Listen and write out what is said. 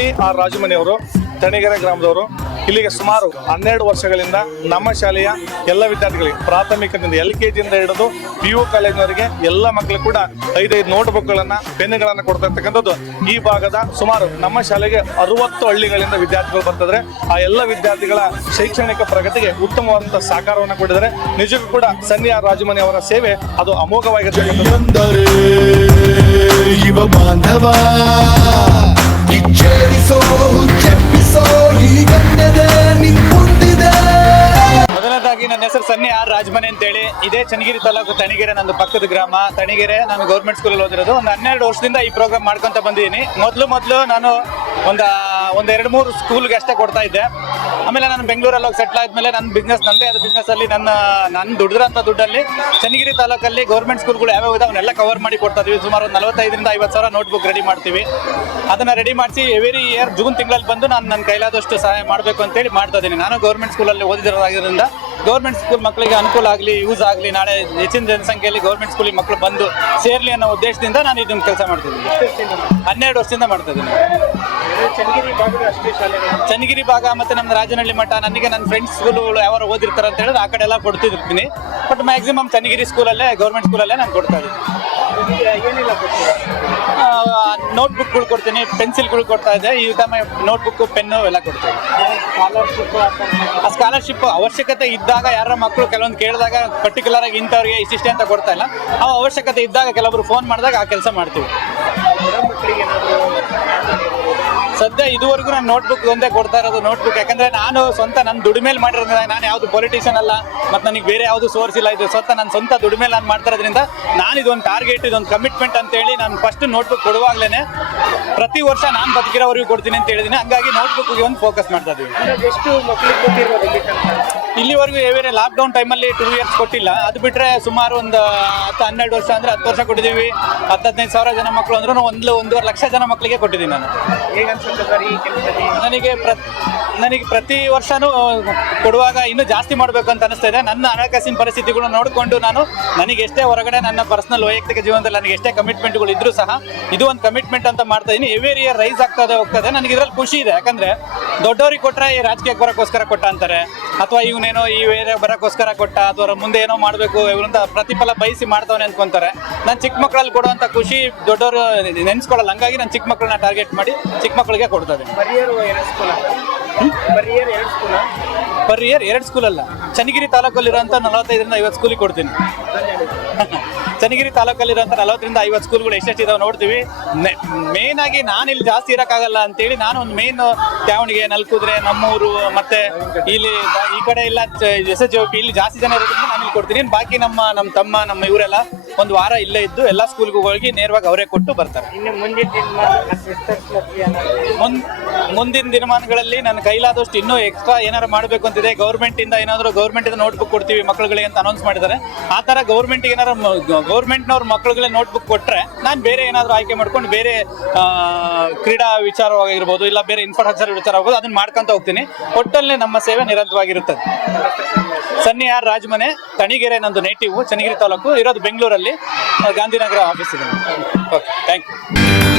ಸನ್ನಿ R ರಾಜಮನಿ ಅವರು ತಣಿಗೆರೆ ಗ್ರಾಮದವರು. ಇಲ್ಲಿಗೆ ಸುಮಾರು 12 ವರ್ಷಗಳಿಂದ ನಮ್ಮ ಶಾಲೆಯ ಎಲ್ಲ ವಿದ್ಯಾರ್ಥಿಗಳಿಗೆ ಪ್ರಾಥಮಿಕದಿಂದ LKG ಹಿಡಿದು PU ಕಾಲೇಜಿನವರಿಗೆ ಎಲ್ಲ ಮಕ್ಕಳು ಕೂಡ 5 ನೋಟ್ ಬುಕ್ಗಳನ್ನ ಪೆನ್ಗಳನ್ನ ಕೊಡ್ತಾ ಇರ್ತಕ್ಕಂಥದ್ದು. ಈ ಭಾಗದ ಸುಮಾರು ನಮ್ಮ ಶಾಲೆಗೆ 60 ಹಳ್ಳಿಗಳಿಂದ ವಿದ್ಯಾರ್ಥಿಗಳು ಬರ್ತಿದ್ರೆ ಆ ಎಲ್ಲ ವಿದ್ಯಾರ್ಥಿಗಳ ಶೈಕ್ಷಣಿಕ ಪ್ರಗತಿಗೆ ಉತ್ತಮವಾದಂತಹ ಸಹಕಾರವನ್ನು ಕೊಟ್ಟಿದ್ದಾರೆ. ನಿಜಕ್ಕೂ ಕೂಡ ಸನ್ನಿ ಆರ್ ರಾಜಮನಿ ಅವರ ಸೇವೆ ಅದು ಅಮೋಘವಾಗಿರ್ತಕ್ಕಂಥದ್ದು. ಮೊದಲನೇದಾಗಿ ನನ್ನ ಹೆಸರು ಸನ್ನಿ ಆರ್ ರಾಜಮನಿ ಅಂತೇಳಿ. ಇದೇ ಚನ್ನಗಿರಿ ತಾಲೂಕು ತಣಿಗೆರೆ, ನಂದು ಪಕ್ಕದ ಗ್ರಾಮ ತಣಿಗೆರೆ. ನಾನು ಗೌರ್ಮೆಂಟ್ ಸ್ಕೂಲಲ್ಲಿ ಓದಿರೋದು. ಒಂದು 12 ವರ್ಷದಿಂದ ಈ ಪ್ರೋಗ್ರಾಮ್ ಮಾಡ್ಕೊಂತ ಬಂದಿದ್ದೀನಿ. ಮೊದಲು ನಾನು ಒಂದು 2-3 ಸ್ಕೂಲ್ಗೆ ಅಷ್ಟೇ ಕೊಡ್ತಾ ಇದ್ದೆ. ಆಮೇಲೆ ನಾನು ಬೆಂಗಳೂರಲ್ಲಿ ಹೋಗಿ ಸೆಟ್ಲ್ ಆದ್ಮೇಲೆ ನನ್ನ ಬಿಸ್ನೆಸ್ ನಂದೇ ಅದು ಬಿಸ್ನೆಸ್ ಅಲ್ಲಿ ನನ್ನ ದುಡ್ದಿರೋಂಥ ದುಡ್ಡಲ್ಲಿ ಚನ್ನಗಿರಿ ತಾಲೂಕಲ್ಲಿ ಗೌರ್ಮೆಂಟ್ ಸ್ಕೂಲ್ಗಳು ಯಾವ್ಯಾವ ಇದೆ ಅವನ್ನೆಲ್ಲ ಕವರ್ ಮಾಡಿ ಕೊಡ್ತಾ ಇದೀವಿ. ಸುಮಾರು 45,000 ರಿಂದ 50,000 ನೋಟ್ಬುಕ್ ರೆಡಿ ಮಾಡ್ತೀವಿ. ಅದನ್ನ ರೆಡಿ ಮಾಡಿಸಿ ಎವ್ರಿ ಇಯರ್ ಜೂನ್ ತಿಂಗಳಲ್ಲಿ ಬಂದು ನಾನು ನನ್ನ ಕೈಲಾದಷ್ಟು ಸಹಾಯ ಮಾಡಬೇಕು ಅಂತೇಳಿ ಮಾಡ್ತಾ ಇದ್ದೀನಿ. ನಾನು ಗೌರ್ಮೆಂಟ್ ಸ್ಕೂಲಲ್ಲಿ ಓದಿರೋದ್ರಿಂದ ಗೌರ್ಮೆಂಟ್ ಸ್ಕೂಲ್ ಮಕ್ಕಳಿಗೆ ಅನುಕೂಲ ಆಗಲಿ, ಯೂಸ್ ಆಗಲಿ, ನಾಳೆ ಹೆಚ್ಚಿನ ಜನಸಂಖ್ಯೆಯಲ್ಲಿ ಗೌರ್ಮೆಂಟ್ ಸ್ಕೂಲಿಗೆ ಮಕ್ಕಳು ಬಂದು ಸೇರ್ಲಿ ಅನ್ನೋ ಉದ್ದೇಶದಿಂದ ನಾನು ಇದನ್ನು ಕೆಲಸ ಮಾಡ್ತಿದ್ದೀನಿ. 12 ವರ್ಷದಿಂದ ಮಾಡ್ತಾ ಇದ್ದೀನಿ. ಚನ್ನಗಿರಿ ಭಾಗ ಮತ್ತೆ ನಮ್ಮ ರಾಜನಹಳ್ಳಿ ಮಠ, ನನಗೆ ನನ್ನ ಫ್ರೆಂಡ್ಸ್ ಸ್ಕೂಲ್ಗಳು ಯಾರು ಓದಿರ್ತಾರೆ ಅಂತ ಹೇಳಿದ್ರೆ ಆ ಕಡೆ ಎಲ್ಲ ಕೊಡ್ತಿರ್ತೀನಿ. ಬಟ್ ಮ್ಯಾಕ್ಸಿಮಮ್ ಚನ್ನಗಿರಿ ಸ್ಕೂಲಲ್ಲೇ, ಗೌರ್ಮೆಂಟ್ ಸ್ಕೂಲಲ್ಲೇ ನಾನು ಕೊಡ್ತಾ ಇದ್ದೀನಿ. ನೋಟ್ಬುಕ್ಗಳು ಕೊಡ್ತೀನಿ, ಪೆನ್ಸಿಲ್ಗಳು ಕೊಡ್ತಾ ಇದ್ದೆ. ಈ ನೋಟ್ಬುಕ್, ಪೆನ್ನು ಎಲ್ಲ ಕೊಡ್ತೀನಿ. ಆ ಸ್ಕಾಲರ್ಶಿಪ್ ಅವಶ್ಯಕತೆ ಇದ್ದಾಗ ಯಾರ ಮಕ್ಕಳು ಕೆಲವೊಂದು ಕೇಳಿದಾಗ ಪರ್ಟಿಕ್ಯುಲರ್ ಆಗಿ ಇಂಥವ್ರಿಗೆ ಇಷ್ಟಿಷ್ಟೇ ಅಂತ ಕೊಡ್ತಾ ಇಲ್ಲ. ಆ ಅವಶ್ಯಕತೆ ಇದ್ದಾಗ ಕೆಲವರು ಫೋನ್ ಮಾಡಿದಾಗ ಆ ಕೆಲಸ ಮಾಡ್ತೀವಿ. ಸದ್ಯ ಇದುವರೆಗೂ ನಾನು ನೋಟ್ಬುಕ್ ಒಂದೇ ಕೊಡ್ತಾ ಇರೋದು. ನೋಟ್ಬುಕ್ ಯಾಕಂದ್ರೆ ನಾನು ಸ್ವಂತ ನನ್ನ ದುಡಿಮೇಲೆ ಮಾಡಿರೋದ್ರಿಂದ, ನಾನು ಯಾವ್ದು ಪೊಲಿಟಿಷಿಯನ್ ಅಲ್ಲ, ಮತ್ತು ನನಗೆ ಬೇರೆ ಯಾವುದು ಸೋರ್ಸ್ ಇಲ್ಲ. ಇದು ನನ್ನ ಸ್ವಂತ ದುಡಿಮೇಲೆ ನಾನು ಮಾಡ್ತಾ ಇರೋದ್ರಿಂದ ನಾನು ಇದೊಂದು ಟಾರ್ಗೆಟ್, ಇದೊಂದು ಕಮಿಟ್ಮೆಂಟ್ ಅಂತೇಳಿ ನಾನು ಫಸ್ಟ್ ನೋಟ್ಬುಕ್ ಕೊಡುವಾಗಲೇ ಪ್ರತಿ ವರ್ಷ ನಾನು ಬದುಕಿರೋವರೆಗೂ ಕೊಡ್ತೀನಿ ಅಂತ ಹೇಳಿದ್ದೀನಿ. ಹಂಗಾಗಿ ನೋಟ್ಬುಕ್ಗೆ ಒಂದು ಫೋಕಸ್ ಮಾಡ್ತಾ ಇದ್ದೀವಿ. ಎಷ್ಟು ಮಕ್ಕಳಿಗೆ ಕೊಟ್ಟಿರೋದು ಇಲ್ಲಿವರೆಗೂ ಬೇರೆ ಲಾಕ್ಡೌನ್ ಟೈಮಲ್ಲಿ 2 ಇಯರ್ಸ್ ಕೊಟ್ಟಿಲ್ಲ. ಅದು ಬಿಟ್ಟರೆ ಸುಮಾರು ಒಂದು 10-12 ವರ್ಷ ಅಂದರೆ 10 ವರ್ಷ ಕೊಟ್ಟಿದ್ದೀವಿ. 10-15,000 ಜನ ಮಕ್ಕಳು ಅಂದ್ರೂ 1-1.5 ಲಕ್ಷ ಜನ ಮಕ್ಕಳಿಗೆ ಕೊಟ್ಟಿದ್ದೀನಿ ನಾನು. ನನಗೆ ಪ್ರತಿ ವರ್ಷನೂ ಕೊಡುವಾಗ ಇನ್ನೂ ಜಾಸ್ತಿ ಮಾಡಬೇಕು ಅಂತ ಅನಿಸ್ತಾ ಇದೆ. ನನ್ನ ಹಣಕಾಸಿನ ಪರಿಸ್ಥಿತಿಗಳು ನೋಡಿಕೊಂಡು ನನಗೆ ಎಷ್ಟೇ ಹೊರಗಡೆ ನನ್ನ ಪರ್ಸನಲ್ ವೈಯಕ್ತಿಕ ಜೀವನದಲ್ಲಿ ನನಗೆ ಎಷ್ಟೇ ಕಮಿಟ್ಮೆಂಟ್ಗಳು ಇದ್ರೂ ಸಹ ಇದು ಒಂದು ಕಮಿಟ್ಮೆಂಟ್ ಅಂತ ಮಾಡ್ತಾ ಇದ್ದೀನಿ. ಎವ್ರಿ ಇಯರ್ ರೈಸ್ ಹೋಗ್ತದೆ. ನನಗೆ ಇದರಲ್ಲಿ ಖುಷಿ ಇದೆ. ಯಾಕಂದರೆ ದೊಡ್ಡವ್ರಿಗೆ ಕೊಟ್ಟರೆ ಈ ರಾಜಕೀಯಕ್ಕೆ ಬರೋಕ್ಕೋಸ್ಕರ ಕೊಟ್ಟ ಅಂತಾರೆ, ಅಥವಾ ಇವನೇನೋ ಈ ವೇರೆ ಬರೋಕ್ಕೋಸ್ಕರ ಕೊಟ್ಟ, ಅಥವಾ ಮುಂದೆ ಏನೋ ಮಾಡಬೇಕು ಇವರಂತ ಪ್ರತಿಫಲ ಬಯಸಿ ಮಾಡ್ತವನೆ ಅಂದ್ಕೊಂತಾರೆ. ನಾನು ಚಿಕ್ಕ ಮಕ್ಕಳಲ್ಲಿ ಕೊಡುವಂಥ ಖುಷಿ ದೊಡ್ಡವರು ನೆನೆಸ್ಕೊಳ್ಳಲ್ಲ. ಹಂಗಾಗಿ ನಾನು ಚಿಕ್ಕ ಮಕ್ಕಳನ್ನ ಟಾರ್ಗೆಟ್ ಮಾಡಿ ಚಿಕ್ಕ ಮಕ್ಕಳಿಗೆ ಕೊಡ್ತಾ ಇದ್ದೀನಿ. ಪರ್ ಇಯರ್ 2 ಸ್ಕೂಲಲ್ಲ, ಚನ್ನಗಿರಿ ತಾಲೂಕಲ್ಲಿರುವಂಥ 45 ರಿಂದ 50 ಸ್ಕೂಲಿಗೆ ಕೊಡ್ತೀನಿ. ಚನ್ನಗಿರಿ ತಾಲೂಕಲ್ಲಿರುವಂಥ 40 ರಿಂದ 50 ಸ್ಕೂಲ್ಗಳು ಎಷ್ಟೆಷ್ಟಿದಾವೆ ನೋಡ್ತೀವಿ. ಮೇನ್ ಆಗಿ ನಾನು ಇಲ್ಲಿ ಜಾಸ್ತಿ ಇರೋಕ್ಕಾಗಲ್ಲ ಅಂತೇಳಿ ನಾನು ಒಂದು ಮೇನ್ ತ್ಯಾವಣಿಗೆ, ನಲ್ಕುದ್ರೆ, ನಮ್ಮೂರು, ಮತ್ತೆ ಇಲ್ಲಿ ಈ ಕಡೆ ಇಲ್ಲ SHOP ಇಲ್ಲಿ ಜಾಸ್ತಿ ಜನ ಇರೋದ್ರಿಂದ ನಾನು ಇಲ್ಲಿ ಕೊಡ್ತೀನಿ. ಬಾಕಿ ನಮ್ಮ ತಮ್ಮ, ನಮ್ಮ ಇವರೆಲ್ಲ ಒಂದು ವಾರ ಇಲ್ಲೇ ಇದ್ದು ಎಲ್ಲ ಸ್ಕೂಲ್ಗೂ ಹೋಗಿ ನೇರವಾಗಿ ಅವರೇ ಕೊಟ್ಟು ಬರ್ತಾರೆ. ಮುಂದಿನ ದಿನಮಾನಗಳಲ್ಲಿ ನನ್ನ ಕೈಲಾದಷ್ಟು ಇನ್ನೂ ಎಕ್ಸ್ಟ್ರಾ ಏನಾರು ಮಾಡಬೇಕು ಅಂತಿದೆ. ಗೌರ್ಮೆಂಟ್ ಇಂದ ನೋಟ್ಬುಕ್ ಕೊಡ್ತೀವಿ ಮಕ್ಕಳುಗಳಿಗೆ ಅಂತ ಅನೌನ್ಸ್ ಮಾಡಿದ್ದಾರೆ. ಆ ಥರ ಗೌರ್ಮೆಂಟ್ಗೆ ಏನಾರು ಗೌರ್ಮೆಂಟ್ನವ್ರ ಮಕ್ಕಳುಗಳಿಗೆ ನೋಟ್ಬುಕ್ ಕೊಟ್ಟರೆ ನಾನು ಬೇರೆ ಏನಾದರೂ ಆಯ್ಕೆ ಮಾಡ್ಕೊಂಡು ಬೇರೆ ಕ್ರೀಡಾ ವಿಚಾರವಾಗಿರ್ಬೋದು, ಇಲ್ಲ ಬೇರೆ ಇನ್ಫ್ರಾಸ್ಟ್ರಕ್ಚರ್ ವಿಚಾರ ಆಗ್ಬೋದು, ಅದನ್ನ ಮಾಡ್ಕೊಂತ ಹೋಗ್ತೀನಿ. ಒಟ್ಟಲ್ಲಿ ನಮ್ಮ ಸೇವೆ ನಿರಂತರವಾಗಿರುತ್ತದೆ. ಸನ್ನಿ ಆರ್ ರಾಜಮನೆ, ತಣಿಗೆರೆ ನಂದು ನೇಟಿವ್, ಚನ್ನಗಿರಿ ತಾಲೂಕು, ಇರೋದು ಬೆಂಗಳೂರಲ್ಲಿ, ಗಾಂಧಿನಗರ ಆಫೀಸ್ ಇದೆ. Okay, thank you.